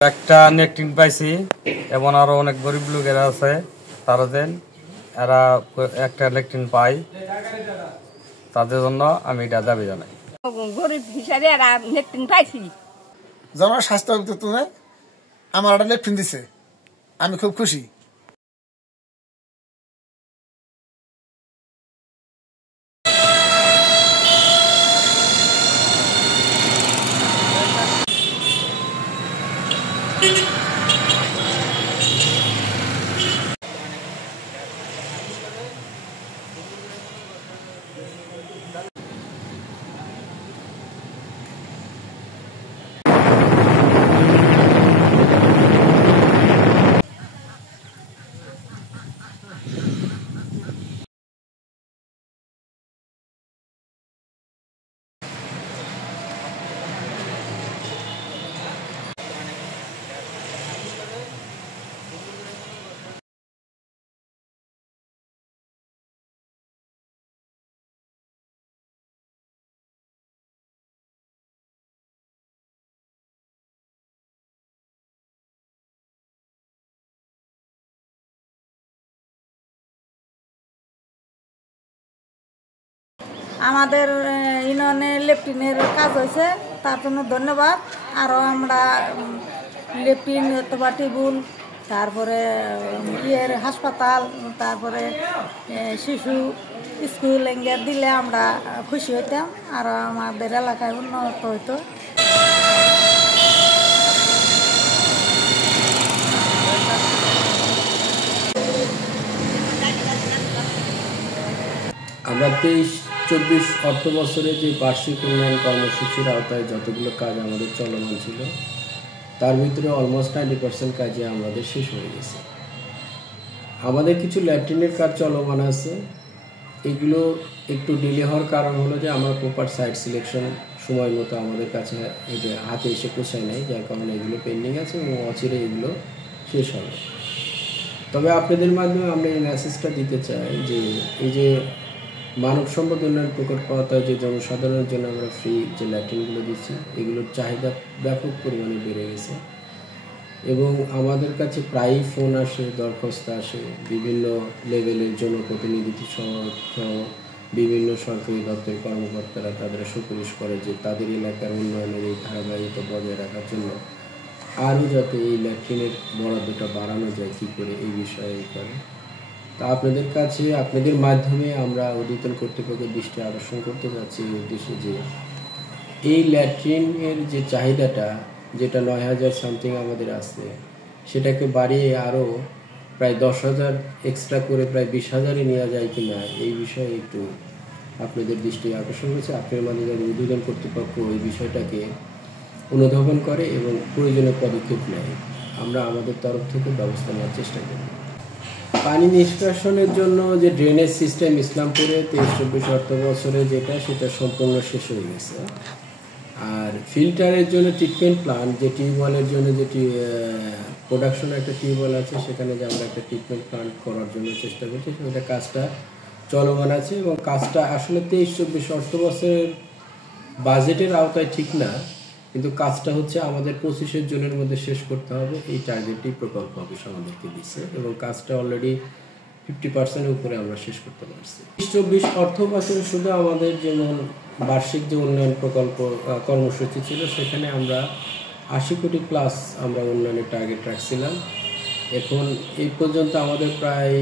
একটা নেকটিন পাইছি এবং আরো অনেক গরিব লোকেরা আছে তারা দেন এরা একটা লেকটিন পাই তাদের জন্য আমি এটা দাবি জানাই। গরিব হিসাবে এরা লেকটিন পাইছি, জনস্বাস্থ্য আমার একটা লেকটিন দিছে, আমি খুব খুশি। আমাদের ইউনিয়নে লেফটিনের কাজ হয়েছে, তার জন্য ধন্যবাদ। আরও আমরা লেফটিন অথবা টেবুল, তারপরে হাসপাতাল, তারপরে শিশু স্কুল এঙ্গের দিলে আমরা খুশি হইতাম, আরও আমাদের এলাকায় উন্নত হইতো। আমরা 23-24 অর্থ বছরে যে বার্ষিক উন্নয়ন কর্মসূচির আওতায় যতগুলো কাজ আমাদের চলমান ছিল তার ভিতরে অলমোস্ট 90% কাজে আমাদের শেষ হয়ে গেছে। আমাদের কিছু ল্যাট্রিনের কাজ চলমান আছে, এগুলো একটু ডিলে হওয়ার কারণ হলো যে আমার প্রপার সাইট সিলেকশন সময় মতো আমাদের কাছে এটা হাতে এসে পৌঁছায় নাই, যার কারণে এগুলো পেন্ডিং আছে এবং অচিরে এগুলো শেষ হবে। তবে আপনাদের মাধ্যমে আমরা এই মেসেজটা দিতে চাই যে এই যে মানব সম্পদ উন্নয়ন প্রকল্প আওতায় যে জনসাধারণের জন্য আমরা ফ্রি যে ল্যাট্রিনগুলো দিচ্ছি এগুলোর চাহিদা ব্যাপক পরিমাণে বেড়ে গেছে এবং আমাদের কাছে প্রায়ই ফোন আসে, দরখাস্ত আসে, বিভিন্ন লেভেলের জনপ্রতিনিধি সহ বিভিন্ন সরকারি দপ্তরের কর্মকর্তারা তাদের সুপারিশ করে যে তাদের এলাকার উন্নয়নের এই ধারাবাহিকতা বজায় রাখার জন্য আরও যাতে এই ল্যাট্রিনের বরাদ্দটা বাড়ানো যায় কী করে এই বিষয়ে করে। তা আপনাদের কাছে আপনাদের মাধ্যমে আমরা ঊর্ধ্বতন কর্তৃপক্ষের দৃষ্টি আকর্ষণ করতে চাচ্ছি এই উদ্দেশ্যে যে এই ল্যাট্রিনের যে চাহিদাটা যেটা 9,000 সামথিং আমাদের আছে সেটাকে বাড়িয়ে আরও প্রায় 10,000 এক্সট্রা করে প্রায় 20,000-এ নেওয়া যায় কি না এই বিষয়ে একটু আপনাদের দৃষ্টি আকর্ষণ করছে। আপনার মাধ্যমে যারা ঊর্ধ্বতন কর্তৃপক্ষ এই বিষয়টাকে অনুধাবন করে এবং প্রয়োজনীয় পদক্ষেপ নেয়, আমরা আমাদের তরফ থেকে ব্যবস্থা নেওয়ার চেষ্টা করি। পানি নিষ্কাশনের জন্য যে ড্রেনেজ সিস্টেম ইসলামপুরে 23-24 অর্থ বছরে যেটা সেটা সম্পূর্ণ শেষ হয়ে গেছে। আর ফিল্টারের জন্য ট্রিটমেন্ট প্ল্যান্ট যে টিউবওয়েলের জন্য যেটি প্রোডাকশন একটা টিউবওয়েল আছে সেখানে যে আমরা একটা ট্রিটমেন্ট প্ল্যান্ট করার জন্য চেষ্টা করছি সেটা কাজটা চলমান আছে এবং কাজটা আসলে 23-24 অর্থ বছরের বাজেটের আওতায় ঠিক না, কিন্তু কাজটা হচ্ছে আমাদের 25 জনের মধ্যে শেষ করতে হবে এই টার্গেটই প্রকল্প অফিস আমাদেরকে দিচ্ছে এবং কাজটা অলরেডি 50% উপরে আমরা শেষ করতে পারছি। 23-24 অর্থ বছরে শুধু আমাদের যেমন বার্ষিক যে উন্নয়ন প্রকল্প কর্মসূচি ছিল সেখানে আমরা 80 কোটি প্লাস আমরা উন্নয়নের টার্গেট রাখছিলাম। এখন এই পর্যন্ত আমাদের প্রায়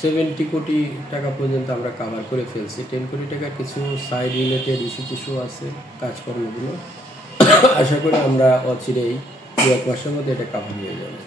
70 কোটি টাকা পর্যন্ত আমরা কাভার করে ফেলছি। 10 কোটি টাকা কিছু সাইড রিলেটেড ইস্যু আছে কাজকর্মগুলো, আশা করি আমরা অচিরেই 2-1 মাসের মধ্যে এটা কাভার হয়ে যাবে।